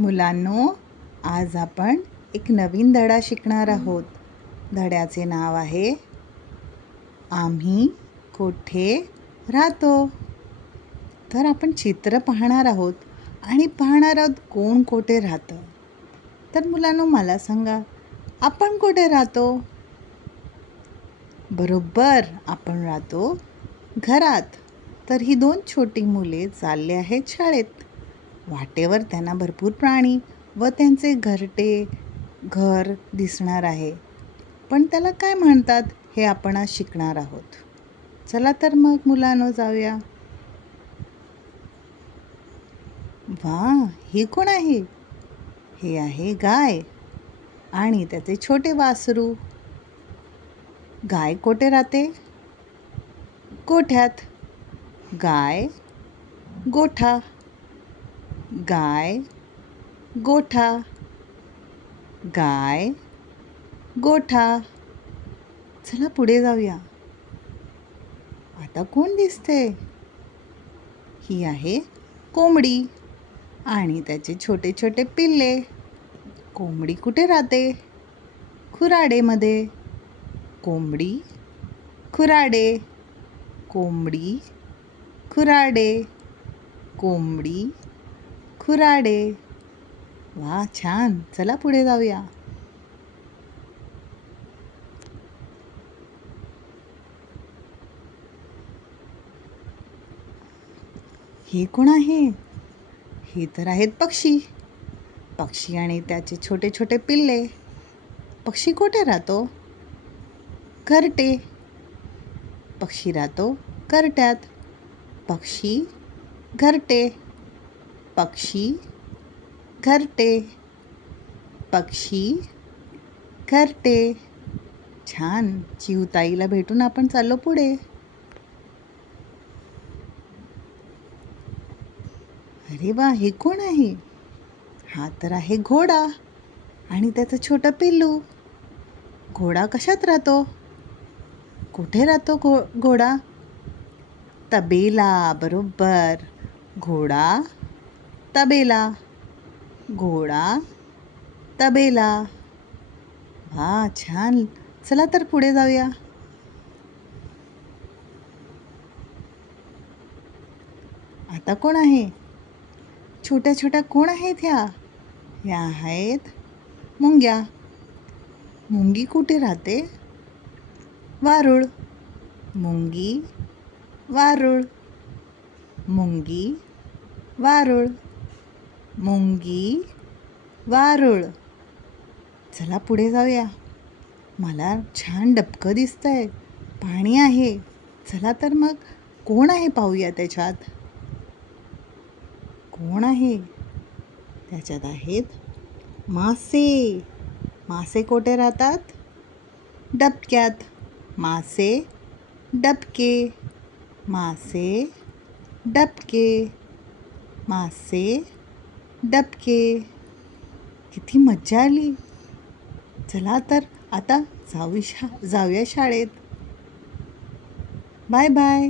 मुलांनो, आज आपण एक नवीन धडा शिकणार आहोत. धड्याचे नाव आहे आम्ही कोठे राहतो. तर आपण चित्र पाहणार आहोत आणि पाहणार आहोत कोण कोठे राहतं. तर मुलांनो, मला सांगा, आपण कोठे राहतो? बरोबर, आपण राहतो घरात. तर ही 2 छोटी मुले चालले आहेत शाळेत. वाटेवर त्यांना भरपूर प्राणी व त्यांचे घरटे घर दिसणार आहे. पण त्याला काय म्हणतात हे आपण आज शिकणार आहोत. चला तर मग मुलांनो, जाऊया. वा, हे कोण आहे? हे आहे गाय आणि त्याचे छोटे वासरू. गाय कोठे राहते? गोठ्यात. गाय गोठा. गाय गोठा. गाय गोठा. चला पुढे जाऊया. आता कोण दिसते? ही आहे कोंबडी आणि त्याचे छोटे छोटे पिल्ले. कोंबडी कुठे राहते? खुराडेमध्ये. कोंबडी खुराडे. कोंबडी खुराडे. कोंबडी खुराडे. वा, छान. चला पुढे जाऊया. हे कोण आहे? हे तर आहेत पक्षी. पक्षी आणि त्याचे छोटे छोटे पिल्ले. पक्षी कुठे राहतो? घरटे. पक्षी राहतो घरट्यात. पक्षी घरटे. पक्षी घरटे. पक्षी घरटे. छान. चिऊताईला भेटून आपण चाललो पुढे. अरे वा, हे कोण आहे? हा तर आहे घोडा आणि त्याचं छोटं पिल्लू. घोडा कशात राहतो? कुठे राहतो घोडा? तबेला. बरोबर. घोडा तबेला. घोडा तबेला. वा, छान. चला तर पुढे जाऊया. आता कोण आहे? छोट्या छोट्या कोण आहेत ह्या? ह्या आहेत मुंग्या. मुंगी कुठे राहते? वारूळ. मुंगी वारूळ. मुंगी वारूळ. मुंगी वारूळ. चला पुढे जाऊया. मला छान डबकं दिसतंय. पाणी आहे. चला तर मग कोण आहे पाहूया त्याच्यात. कोण आहे? त्याच्यात आहेत मासे. मासे कोठे राहतात? डबक्यात. मासे डबके. मासे डबके. मासे डबके. किती मज्जा आली. चला तर आता जाऊया शाळेत. Bye bye.